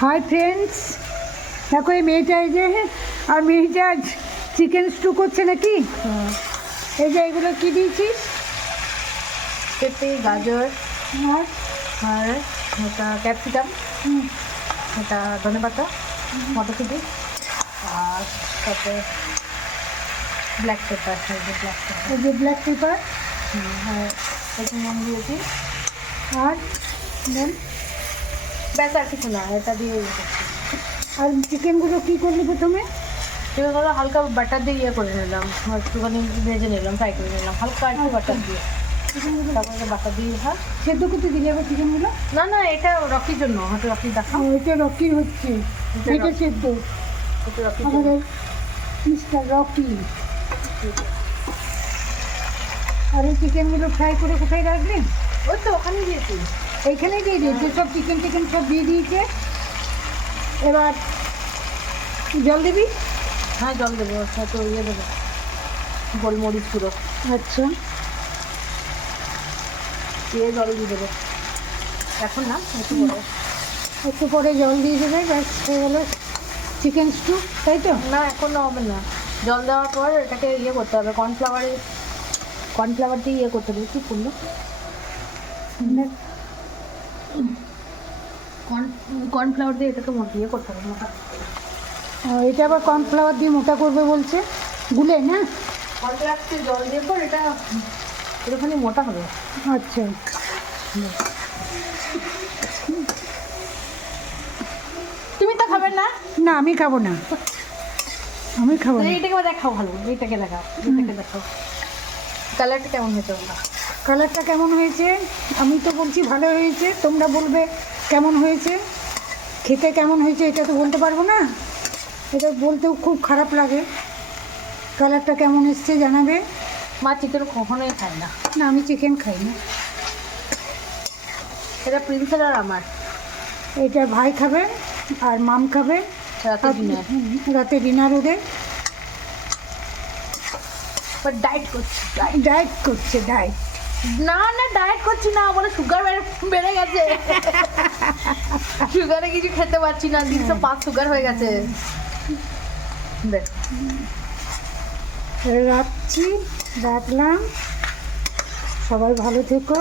Hi friends দেখো এই মেয়েটা এই যে আর মেয়েটা চিকেন স্টু করছে নাকি? এই যে এগুলো কি দিয়েছিস? পেঁপে গাজর আর? আর এটা ক্যাপসিকাম হুম, এটা ধনে পাতা মটরশুঁটি আর তারপরে ব্ল্যাক পেপার ব্ল্যাক পেপার এই যে ব্ল্যাক পেপার হ্যাঁ একটু নুন দিয়েছি। আর দেন। ব্যাস আর কিছু না এটা দিয়ে আর চিকেনগুলো কী করলি প্রথমে এগুলো হালকা বাটার দিয়ে ইয়ে করে নিলাম। একটুখানি ভেজে নিলাম ফ্রাই করে নিলাম। হালকা একটু বাটার দিয়ে। তারপরে দিয়ে হ্যাঁ সেদ্ধ করতে দিলে আবার চিকেনগুলো? না না এটা রকির জন্য হয়তো রকি দেখাও। ওইটা রকির হচ্ছে। এটা এটা। সেদ্ধ। এটা আমাদের মিস্টার রকি। আর এই চিকেনগুলো ফ্রাই করে কোথায় রাখলেন? ওই তো ওখানে দিয়েছি। এইখানেই দিয়ে দিয়েছে। সব চিকেন টিকেন সব দিয়ে দিয়েছে। এবার জল দিবি? হ্যাঁ জল দেবো। হয়তো ইয়ে দেবো। গোলমরিচ পুরো আচ্ছা। দিয়ে জল দিয়ে দেবো। এখন না একটু পরে। একটু পরে জল দিয়ে দেবে ব্যাস হয়ে গেলো চিকেন স্টু তাই তো? না এখন হবে না। জল দেওয়ার পর এটাকে ইয়ে করতে হবে কর্নফ্লাওয়ারে কর্নফ্লাওয়ার দিয়ে ইয়ে করতে হবে কী করল কর্নফ্লাওয়ার দিয়ে এটাকে ইয়ে করতে হবে মোটা। এটা আবার কর্নফ্লাওয়ার দিয়ে মোটা করবে বলছে। গুলে না কর্নফ্লাওয়ারকে জল দিয়ে পর এটা একটুখানি মোটা হবে। আচ্ছা। তুমি তো খাবে না? না আমি খাব না। আমি খাব না। এইটাকে দেখাও ভালো এইটাকে দেখাও এইটাকে দেখাও। কালারটা কেমন হয়েছে ওটা? কালারটা কেমন হয়েছে? আমি তো বলছি ভালো হয়েছে তোমরা বলবে কেমন হয়েছে? খেতে কেমন হয়েছে এটা তো বলতে পারব না। এটা বলতেও খুব খারাপ লাগে। কালারটা কেমন এসছে জানাবে? মা চিকেন কখনোই খায় না। না আমি চিকেন খাই না। এটা প্রিন্সের আর আমার। এটা ভাই খাবে আর মাম খাবে। রাতে ডিনার। রাতে ডিনার ওদের। ডায়েট করছি। ডায়েট করছে ডায়েট। না না ডায়েট করছি না বলে সুগার বেড়ে গেছে। সুগারে কিছু খেতে পারছি না তিনশো পাঁচ সুগার হয়ে গেছে। রাখছি, রাখলাম। সবাই ভালো থেকো।